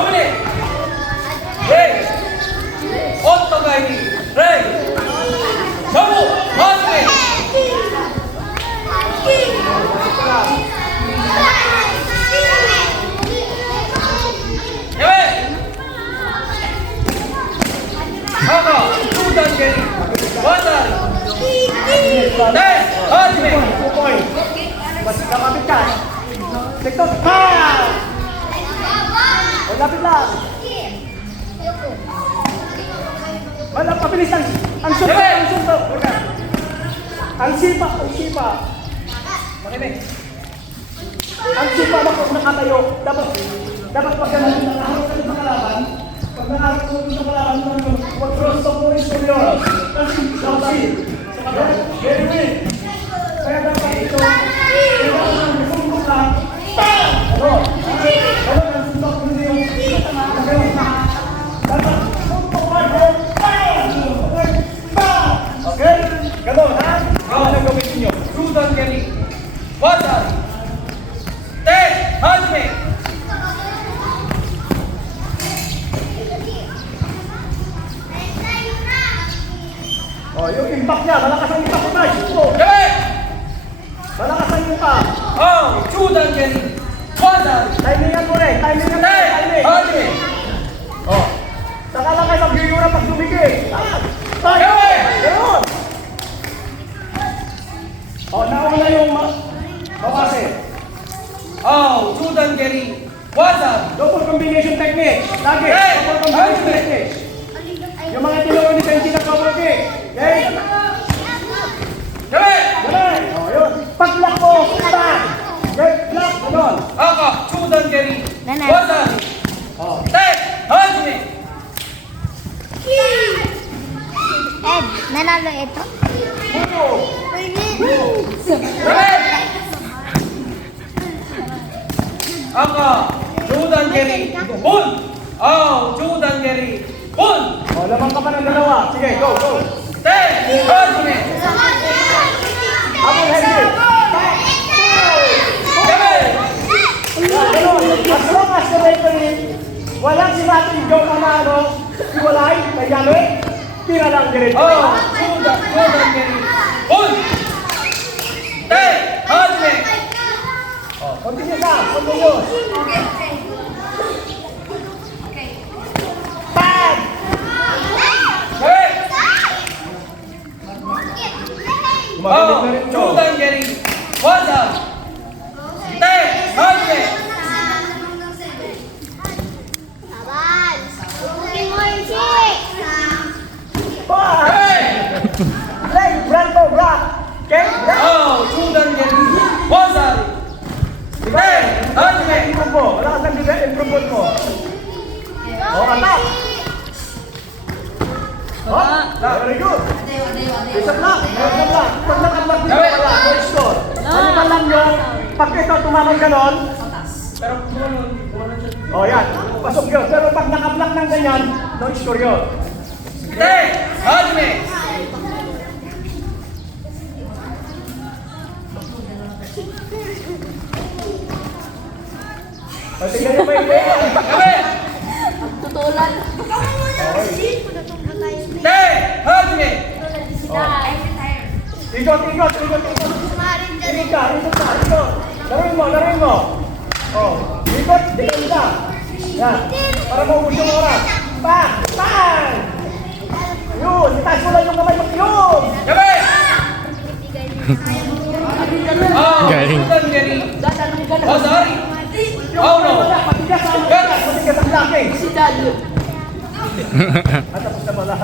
Dominic. Ray. Ottogani. Ray. Shamu. Hosme. Ewe. Haka. Sudan Geri. Wazar. Ten. Hosme. 2 point. Basta kapit ka. Tiktok. Ha! O, lapit lang. Wala, pabilis ang suntok, ang suntok. Ang sipa, ang sipa. Makinig. Ang sipa na kung nakatayo, dapat pag ganun, nakaharap ka sa kalaban, pag nakaharap ka sa kalaban, huwag cross to for superior. Very weak. Kaya dapat ito, kailangan ng suntok lang. Ano? Ano ang suntok? Hindi yung dapat suntok lang. Okay? Ganun, ha? Ano ang gawin ninyo? Sudan Geri. Wazar. Ten. Hosme. Oh, yung impact niya, malakas ang impact ko tayo. Oh, Ewe. malakas ang impact. Oh, Sudan Geri. Wazar. Timingan mo rin, timingan mo rin, Ten. timing. Hosme. Oh, saka lang kayo mag-yura pag dumigil. Tayo! Ewe. Ganun! Oh, nauna yung mabase. Oh, Sudan Geri. Wazar. Double combination technique. Lagi, Hey! double combination technique. Yung mga tinuro ni Sensi na double kick. Okay? Ewe. Ganun! Oh, yun. Pag-block mo, bang! Okay, block, ganun. Haka. Sudan Geri. Nanay. Wazar. Oh. Ten. Hosme. Ed, nanalo ito. Ewe. Haka. Sudan Geri. Bun. Oh, Sudan Geri. Bun. Oh, lamang ka pa ng dalawa. Sige, go, go. Ten. Hosme. Abol, Henry. Ewe. Ganun. As long as the referee, walang sinabing Joe Manalo, iwalay, kayami, tira lang diretso. Oh, Sudan Geri. Bun. Ten. Hosme. Oh, continue na, continue. Bang! Ewe. Umabalik Oh, na rin ito. Sudan Geri. Wazar. Ten. Hosme. Bang! Ewe. Leg, Branco, block. Okay? Oh, Sudan Geri. Wazar. Ten. Hosme. Improve mo. Wala ka saan improve mo. Oh, attack. Oh, very good. Isa block. Isa block. Pag nakablock dito, wala. No score. Ano lang yung pag ito tumamang ganon, Pero kumanon siya. oh, yan. Pasok yun. Pero pag nakablock ng ganyan, no score yun. Ten. Hosme. O, tingnan niyo pa yung play. Ewe. Tutulan. Ten. Hosme. Ikot, ikot, ikot, ikot. Ikot ka, ikot ka, ikot. Laruin mo, laruin mo. Oh, ikot, dikit ka. Yan. Para maubos yung oras. Bang! Bang! Yun, itaas mo lang yung kamay mo. Yun! Ewe. Oh, Galing. Sudan Geri. Wazar. Oh, no. Patigas sa patigas ang laki. Si Dalo. At tapos na pala.